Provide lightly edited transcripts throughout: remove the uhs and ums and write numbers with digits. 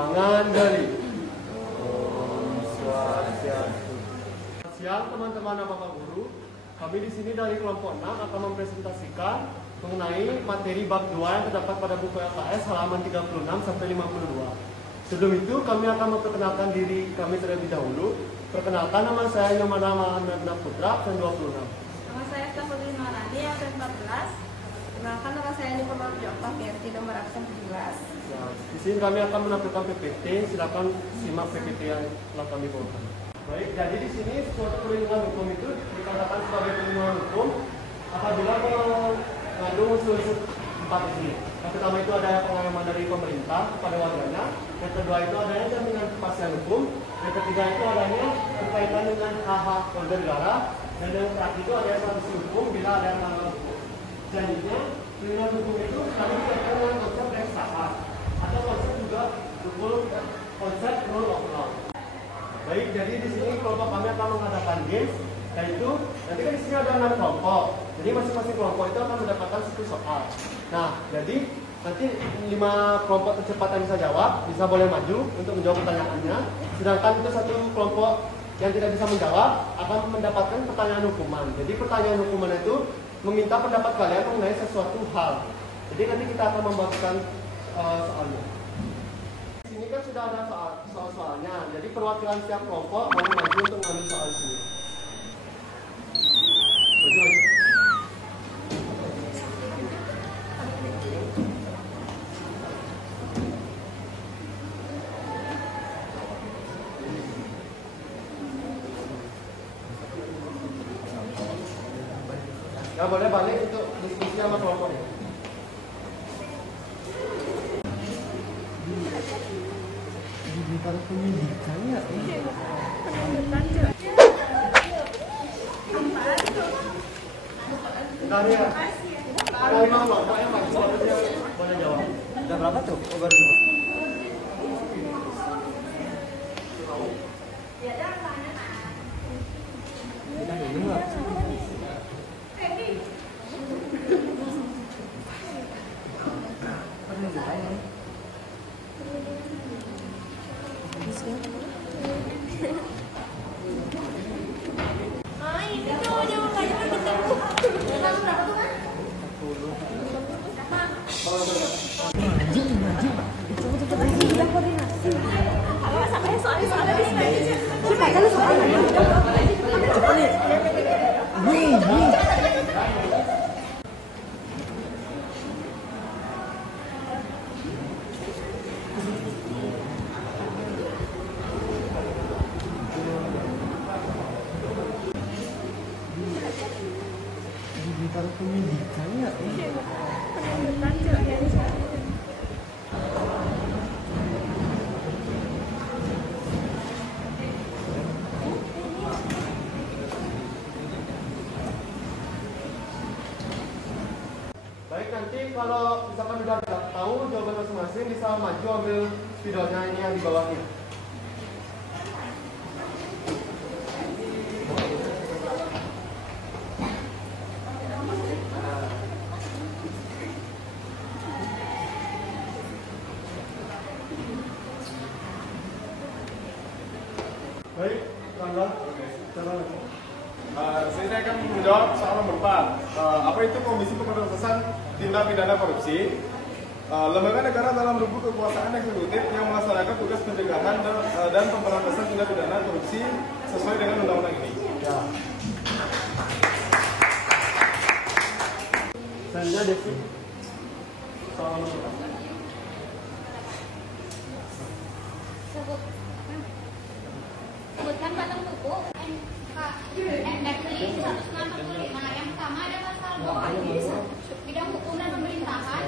Pangandaran. Om Swastiastu. Siang teman-teman dan Bapak Guru. Kami di sini dari kelompok 6 akan mempresentasikan mengenai materi bab 2 yang terdapat pada buku LKS halaman 36 sampai 52. Sebelum itu kami akan memperkenalkan diri kami terlebih dahulu. Perkenalkan, nama saya Yomana Mahendra Putra, absen 26. Nama saya Stafudin Marani, absen 14. Perkenalkan, nama saya Nikola Jokta Verti, nomor absen 17. Ya, di sini kami akan menampilkan PPT. Silakan simak PPT yang telah kami bawakan. Baik, jadi di sini suatu perlindungan hukum itu dikatakan sebagai perlindungan hukum apabila mengandung unsur-unsur 4 di sini. Yang pertama itu ada pengayoman dari pemerintah kepada warganya. Yang kedua itu adanya jaminan kepastian hukum. Yang ketiga itu adanya berkaitan dengan hak-hak warga negara. Dan yang terakhir itu adanya sanksi hukum bila ada yang melanggar hukum. Selanjutnya, perlindungan hukum itu kami dikaitkan dengan konsep res saham atau konsep juga konsep rule of law. Baik, jadi di sini kelompok kami akan mengadakan games, yaitu nanti kan di sini ada 6 kelompok. Jadi masing-masing kelompok itu akan mendapatkan 1 soal. Nah, jadi nanti 5 kelompok tercepat yang bisa jawab bisa boleh maju untuk menjawab pertanyaannya. Sedangkan itu 1 kelompok yang tidak bisa menjawab akan mendapatkan pertanyaan hukuman. Jadi pertanyaan hukuman itu meminta pendapat kalian mengenai sesuatu hal. Jadi nanti kita akan membagikan soalnya. Di sini kan sudah ada soal-soalnya. Jadi perwakilan setiap kelompok boleh maju untuk mengambil soal sini. Maju. Ya boleh balik untuk diskusi sama kelompoknya. Para pendidikannya ada 5 kelompok yang maju boleh jawab. Udah berapa tuh? Baru 5. Para pendidikannya baik, nanti kalau misalkan sudah tahu jawaban masing-masing bisa maju ambil spidolnya ini yang di bawahnya. Baik, Rangga, cara saya akan menjawab soal nomor 4. Apa itu Komisi Pemberantasan Tindak Pidana Korupsi? Lembaga negara dalam lingkup kekuasaan eksekutif yang melaksanakan tugas pencegahan dan pemberantasan tindak pidana korupsi sesuai dengan undang-undang ini. ya. Selanjutnya Devi. Soal nomor 4. Sebutkan batang buku NKRI 165. Yang pertama ada pasal 2 bidang hukum dan pemerintahan,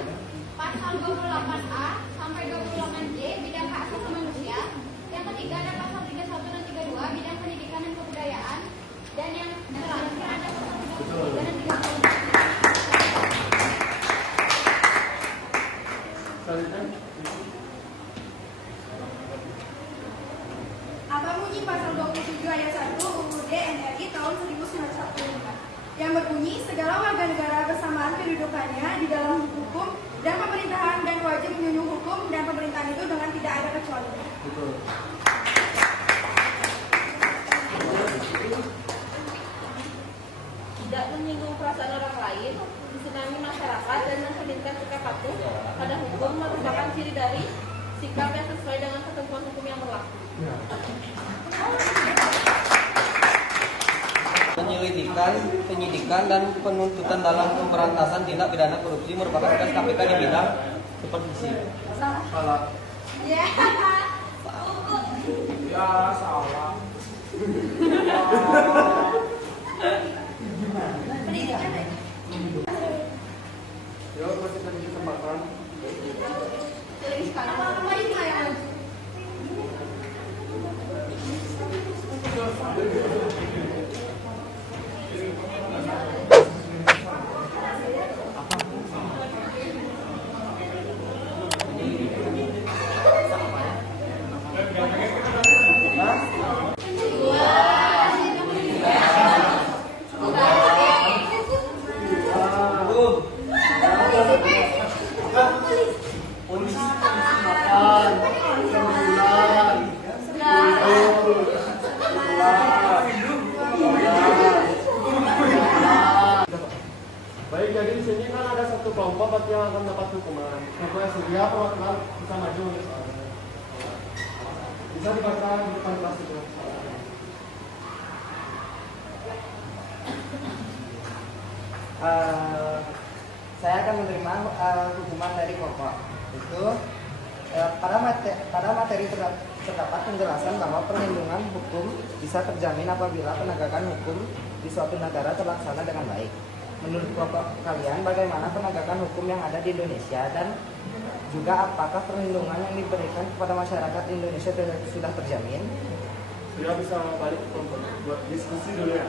pasal 28A sampai 28J bidang hak asasi manusia. Yang ketiga ada pasal 31 dan 32 bidang pendidikan dan kebudayaan, dan yang terakhir ada pasal 33 dan 34. Selanjutnya. Apa bunyi pasal 27 ayat 1 UUD NRI tahun 1945 yang berbunyi segala warga negara bersamaan kedudukannya di dalam hukum dan pemerintahan dan wajib menjunjung hukum dan pemerintahan itu dengan tidak ada kecuali. Betul. Tidak menyinggung perasaan orang lain, disenangi masyarakat dan mencerminkan sikap patuh pada hukum merupakan ciri dari sikap yang sesuai dengan ketentuan hukum yang berlaku. Penyidikan dan penuntutan dalam pemberantasan tindak pidana korupsi merupakan tugas KPK di bidang supervisi. Salah. Ya. Ya salah. Pendidikan ya? Yo, masih ada kesempatan. Apa ini lah yang maju? Baik, jadi di sini kan ada satu kelompok yang akan dapat hukuman. Kelompok yang sedia perwakilan bisa maju. Bisa dibaca di depan kelas itu. Saya akan menerima hukuman dari pokok itu pada materi terdapat penjelasan bahwa perlindungan hukum bisa terjamin apabila penegakan hukum di suatu negara terlaksana dengan baik. Menurut pokok kalian, bagaimana penegakan hukum yang ada di Indonesia dan juga apakah perlindungan yang diberikan kepada masyarakat Indonesia sudah terjamin? Sudah bisa balik ke kelompok buat diskusi dulu ya.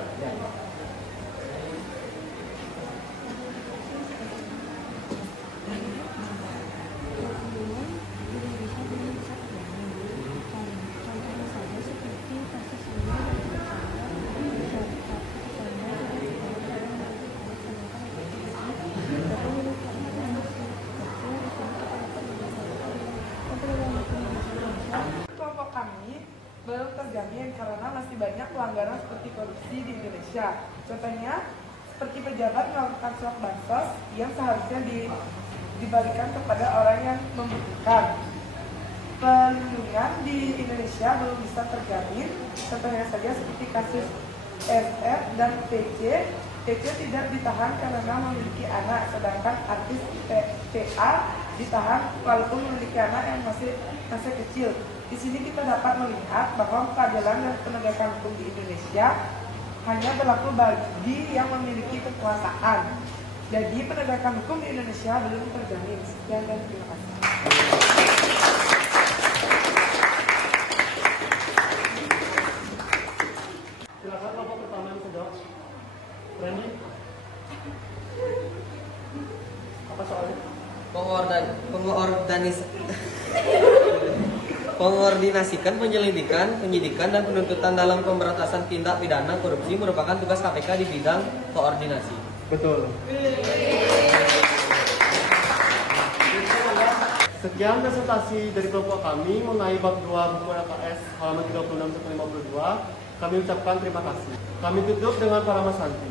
Kelompok kami belum terjamin karena masih banyak pelanggaran seperti korupsi di Indonesia. Contohnya, seperti pejabat melakukan suap bansos yang seharusnya diberikan kepada orang yang membutuhkan. Perlindungan di Indonesia belum bisa terjamin, contohnya saja seperti kasus SF dan PC. PC tidak ditahan karena memiliki anak, sedangkan artis PA ditahan walaupun memiliki anak yang masih kecil. Di sini kita dapat melihat bahwa keadilan dan penegakan hukum di Indonesia hanya berlaku bagi yang memiliki kekuasaan. Jadi penegakan hukum di Indonesia belum terjamin. Sekian dan terima kasih. Silakan kelompok pertama yang sudah. Randy. Apa soalnya? Pengordinasikan penyelidikan, penyidikan, dan penuntutan dalam pemberantasan tindak pidana korupsi merupakan tugas KPK di bidang koordinasi. Betul. Sekian presentasi dari kelompok kami mengenai bab 2 buku LKS halaman 36-52. Kami ucapkan terima kasih. Kami tutup dengan para Mas Santi.